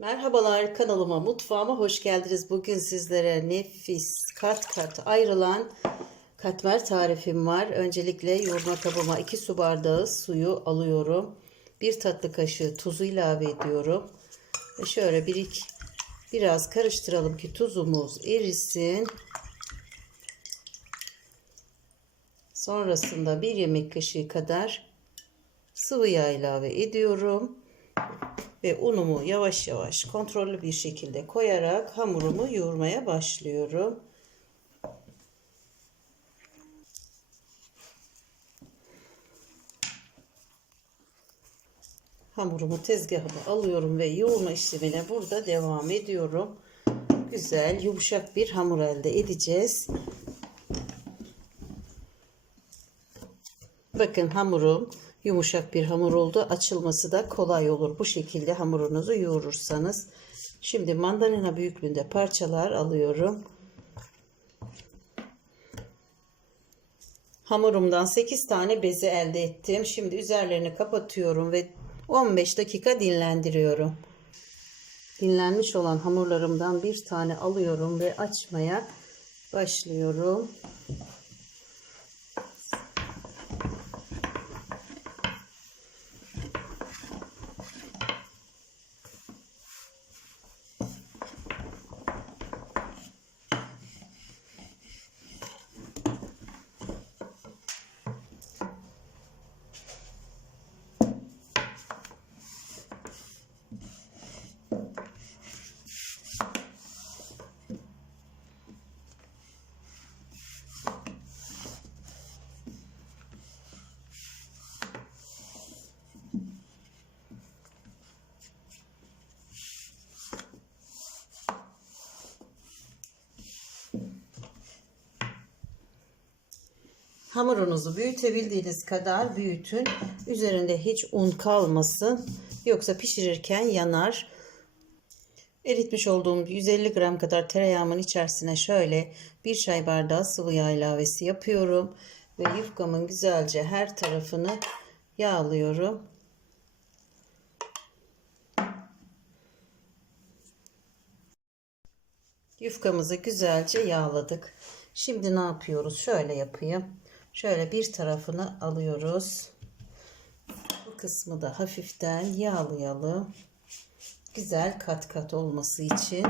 Merhabalar kanalıma mutfağıma hoş geldiniz. Bugün sizlere nefis kat kat ayrılan katmer tarifim var. Öncelikle yoğurma kabıma 2 su bardağı suyu alıyorum. 1 tatlı kaşığı tuzu ilave ediyorum. Ve şöyle bir iki, biraz karıştıralım ki tuzumuz erisin. Sonrasında 1 yemek kaşığı kadar sıvı yağ ilave ediyorum ve unumu yavaş yavaş kontrollü bir şekilde koyarak hamurumu yoğurmaya başlıyorum. Hamurumu tezgahıma alıyorum ve yoğurma işlemine burada devam ediyorum. Güzel yumuşak bir hamur elde edeceğiz. Bakın hamurum yumuşak bir hamur oldu. Açılması da kolay olur. Bu şekilde hamurunuzu yoğurursanız. Şimdi mandalina büyüklüğünde parçalar alıyorum. Hamurumdan 8 tane bezi elde ettim. Şimdi üzerlerini kapatıyorum ve 15 dakika dinlendiriyorum. Dinlenmiş olan hamurlarımdan bir tane alıyorum ve açmaya başlıyorum. Hamurunuzu büyütebildiğiniz kadar büyütün. Üzerinde hiç un kalmasın. Yoksa pişirirken yanar. Eritmiş olduğum 150 gram kadar tereyağımın içerisine şöyle bir çay bardağı sıvı yağ ilavesi yapıyorum. Ve yufkamın güzelce her tarafını yağlıyorum. Yufkamızı güzelce yağladık. Şimdi ne yapıyoruz? Şöyle yapayım. Şöyle bir tarafını alıyoruz. Bu kısmı da hafiften yağlayalım. Güzel kat kat olması için.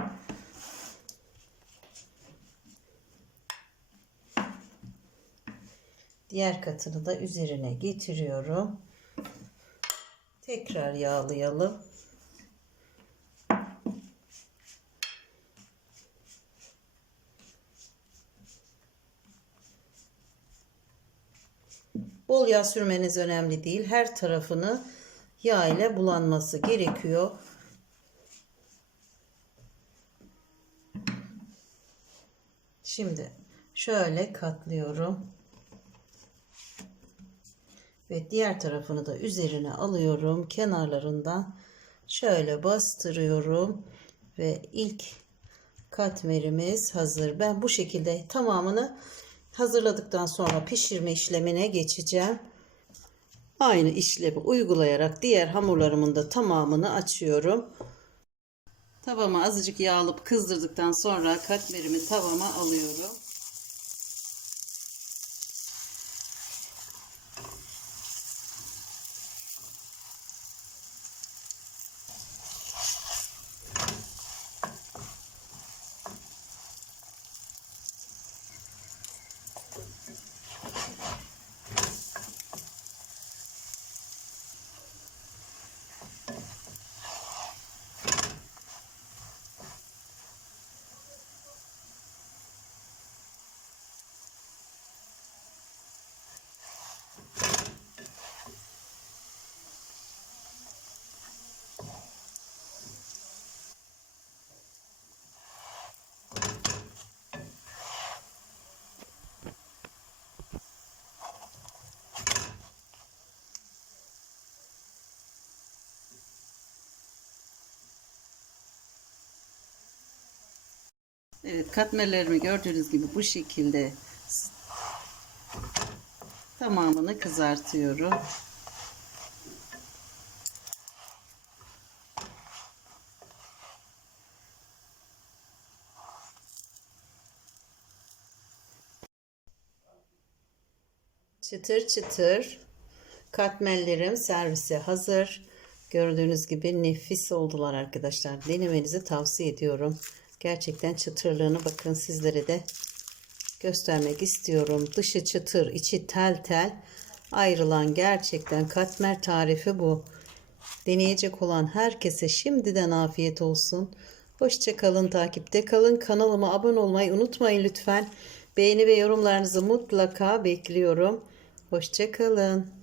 Diğer katını da üzerine getiriyorum. Tekrar yağlayalım. Bol yağ sürmeniz önemli değil. Her tarafını yağ ile bulanması gerekiyor. Şimdi şöyle katlıyorum. Ve diğer tarafını da üzerine alıyorum. Kenarlarından şöyle bastırıyorum. Ve ilk katmerimiz hazır. Ben bu şekilde tamamını hazırladıktan sonra pişirme işlemine geçeceğim. Aynı işlemi uygulayarak diğer hamurlarımın da tamamını açıyorum. Tavama azıcık yağ alıp kızdırdıktan sonra katmerimi tavama alıyorum. Evet katmerlerimi gördüğünüz gibi bu şekilde tamamını kızartıyorum. Çıtır çıtır katmerlerim servise hazır. Gördüğünüz gibi nefis oldular arkadaşlar. Denemenizi tavsiye ediyorum. Gerçekten çıtırlığını bakın sizlere de göstermek istiyorum. Dışı çıtır, içi tel tel ayrılan gerçekten katmer tarifi bu. Deneyecek olan herkese şimdiden afiyet olsun. Hoşça kalın, takipte kalın. Kanalıma abone olmayı unutmayın lütfen. Beğeni ve yorumlarınızı mutlaka bekliyorum. Hoşça kalın.